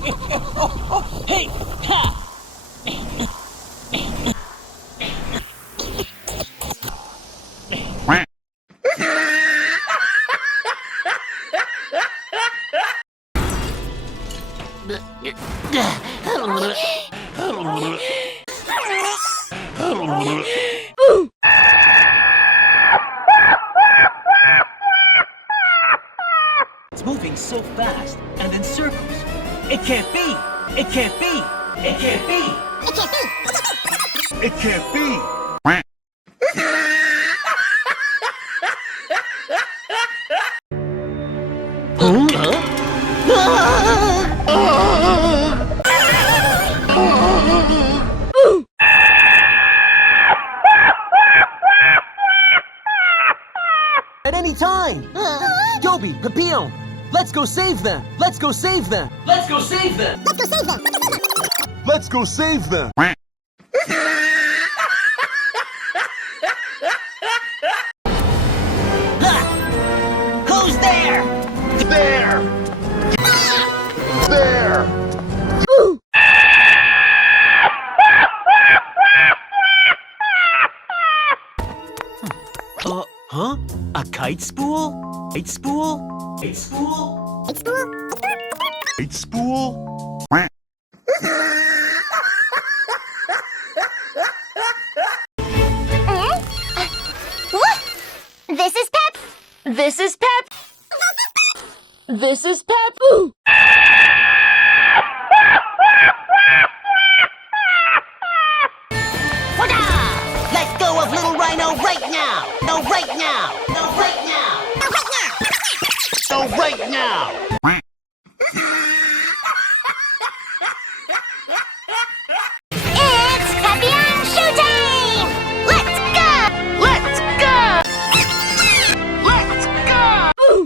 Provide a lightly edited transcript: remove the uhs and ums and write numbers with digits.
Hey! Ha! It's moving so fast and in circles. It can't be! It can't be! It can't be! It can't be! It can't be! At any time! Gobi, Papillon, let's go save them! Let's go save them! Let's go save them! Let's go save them! Let's go save them! Ha! Who's there? There! There! Huh? A kite spool? Kite spool? Kite spool? It's cool! Eight spool? What? This is Pep! This is Pep. This is Pep. Ooh. Let go of little Rhino right now! No, right now! No, right now! No, right now! No, right now! It's Papillon showtime! Let's go! Let's go. Let's go. Ooh.